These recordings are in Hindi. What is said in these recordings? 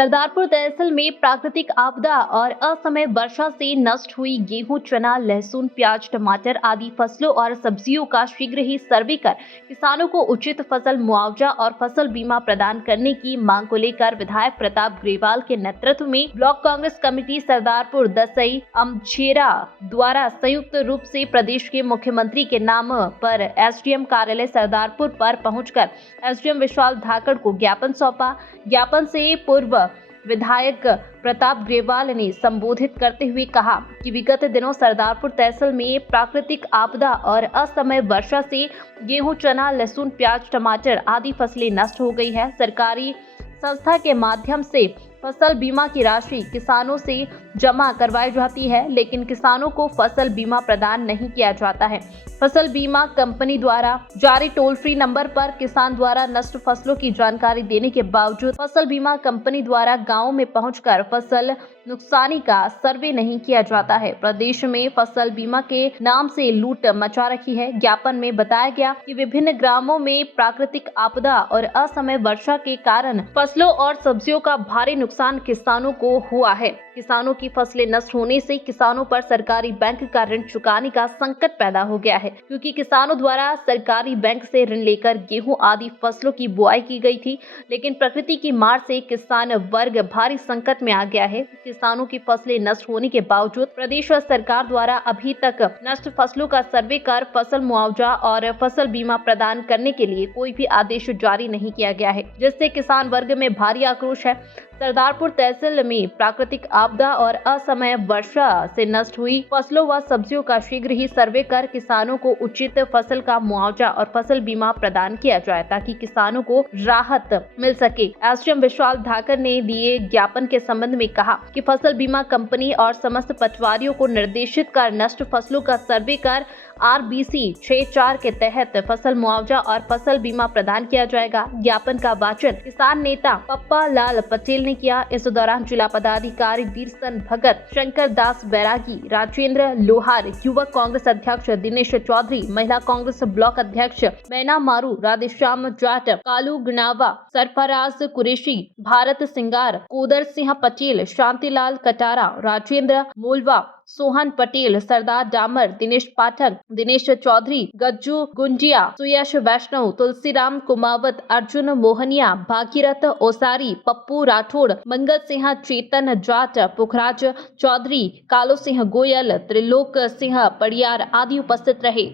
सरदारपुर तहसील में प्राकृतिक आपदा और असमय वर्षा से नष्ट हुई गेहूं, चना, लहसुन, प्याज, टमाटर आदि फसलों और सब्जियों का शीघ्र ही सर्वे कर किसानों को उचित फसल मुआवजा और फसल बीमा प्रदान करने की मांग को लेकर विधायक प्रताप ग्रेवाल के नेतृत्व में ब्लॉक कांग्रेस कमेटी सरदारपुर दसई अमझेरा द्वारा संयुक्त रूप से प्रदेश के मुख्यमंत्री के नाम पर एसडीएम कार्यालय सरदारपुर पर पहुंचकर एसडीएम विशाल धाकड़ को ज्ञापन सौंपा। ज्ञापन से पूर्व विधायक प्रताप ग्रेवाल ने संबोधित करते हुए कहा कि विगत दिनों सरदारपुर तहसील में प्राकृतिक आपदा और असमय वर्षा से गेहूं, चना, लहसुन, प्याज, टमाटर आदि फसलें नष्ट हो गई है। सरकारी संस्था के माध्यम से फसल बीमा की राशि किसानों से जमा करवाई जाती है, लेकिन किसानों को फसल बीमा प्रदान नहीं किया जाता है। फसल बीमा कंपनी द्वारा जारी टोल फ्री नंबर पर किसान द्वारा नष्ट फसलों की जानकारी देने के बावजूद फसल बीमा कंपनी द्वारा गांवों में पहुंचकर फसल नुकसानी का सर्वे नहीं किया जाता है। प्रदेश में फसल बीमा के नाम से लूट मचा रखी है। ज्ञापन में बताया गया कि विभिन्न ग्रामों में प्राकृतिक आपदा और असमय वर्षा के कारण फसलों और सब्जियों का भारी नुकसान किसानों को हुआ है। किसानों की फसलें नष्ट होने से किसानों पर सरकारी बैंक का ऋण चुकाने का संकट पैदा हो गया है, क्योंकि किसानों द्वारा सरकारी बैंक से ऋण लेकर गेहूं आदि फसलों की बुआई की गई थी, लेकिन प्रकृति की मार से किसान वर्ग भारी संकट में आ गया है। किसानों की फसलें नष्ट होने के बावजूद प्रदेश सरकार द्वारा अभी तक नष्ट फसलों का सर्वे कर फसल मुआवजा और फसल बीमा प्रदान करने के लिए कोई भी आदेश जारी नहीं किया गया है, जिससे किसान वर्ग में भारी आक्रोश है। सरदारपुर तहसील में प्राकृतिक आपदा और असमय वर्षा से नष्ट हुई फसलों व सब्जियों का शीघ्र ही सर्वे कर किसानों को उचित फसल का मुआवजा और फसल बीमा प्रदान किया जाए, ताकि किसानों को राहत मिल सके। एसडीएम विशाल धाकड़ ने दिए ज्ञापन के संबंध में कहा कि फसल बीमा कंपनी और समस्त पटवारियों को निर्देशित कर नष्ट फसलों का सर्वे कर RBC 64 के तहत फसल मुआवजा और फसल बीमा प्रदान किया जाएगा। ज्ञापन का वाचन किसान नेता पप्पा लाल पटेल ने किया। इस दौरान जिला पदाधिकारी वीरसन भगत, शंकर दास बैरागी, राजेंद्र लोहार, युवक कांग्रेस अध्यक्ष दिनेश चौधरी, महिला कांग्रेस ब्लॉक अध्यक्ष मैना मारू, राधेश्याम जाट, कालू गनावा, सरफराज कुरेशी, भारत सिंगार, कोदर सिंह पटेल, शांतिलाल कटारा, राजेंद्र मोलवा, सोहन पटेल, सरदार डामर, दिनेश पाठक, दिनेश चौधरी, गज्जू गुंजिया, सुयश वैष्णव, तुलसीराम कुमावत, अर्जुन मोहनिया, भागीरथ ओसारी, पप्पू राठौड़, मंगल सिंह, चेतन जाट, पुखराज चौधरी, कालो सिंह गोयल, त्रिलोक सिंह पड़ियार आदि उपस्थित रहे।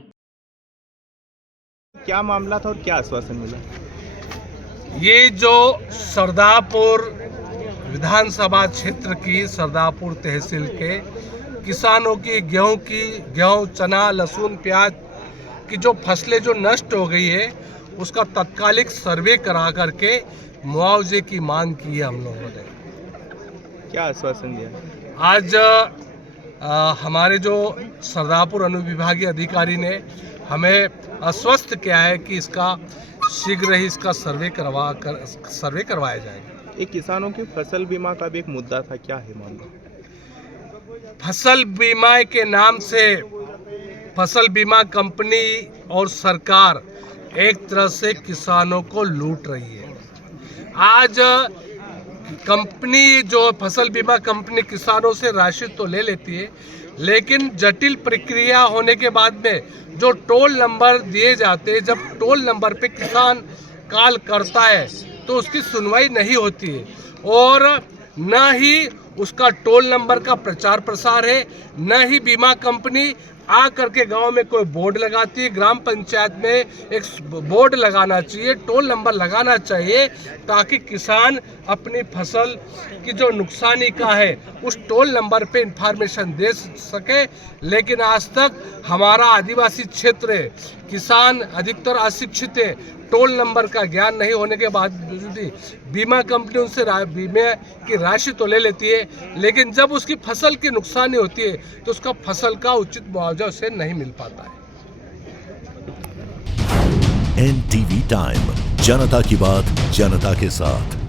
क्या मामला था और क्या आश्वासन मिला? ये जो सरदारपुर विधानसभा क्षेत्र की सरदारपुर तहसील के किसानों की गेहूं, चना, लहसुन, प्याज की जो फसलें जो नष्ट हो गई है, उसका तत्कालिक सर्वे करा करके मुआवजे की मांग की है हम लोगों ने। क्या आश्वासन दिया? आज हमारे जो सरदारपुर अनुविभागीय अधिकारी ने हमें आश्वस्त किया है कि इसका शीघ्र ही इसका सर्वे करवाया जाएगा। एक किसानों की फसल बीमा का भी एक मुद्दा था, क्या है मामला? फसल बीमा के नाम से फसल बीमा कंपनी और सरकार एक तरह से किसानों को लूट रही है। आज कंपनी जो फसल बीमा कंपनी किसानों से राशि तो ले लेती है, लेकिन जटिल प्रक्रिया होने के बाद में जो टोल नंबर दिए जाते हैं, जब टोल नंबर पे किसान कॉल करता है तो उसकी सुनवाई नहीं होती है, और न ही उसका टोल नंबर का प्रचार प्रसार है, न ही बीमा कंपनी आ करके गांव में कोई बोर्ड लगाती है। ग्राम पंचायत में एक बोर्ड लगाना चाहिए, टोल नंबर लगाना चाहिए, ताकि किसान अपनी फसल की जो नुकसानी का है उस टोल नंबर पे इंफॉर्मेशन दे सके। लेकिन आज तक हमारा आदिवासी क्षेत्र है, किसान अधिकतर अशिक्षित है, टोल नंबर का ज्ञान नहीं होने के बाद भी बीमा कंपनी उनसे बीमे की राशि तो ले लेती है, लेकिन जब उसकी फसल की नुकसानी होती है तो उसका फसल का उचित मुआवजा उसे नहीं मिल पाता है। NTV टाइम, जनता की बात जनता के साथ।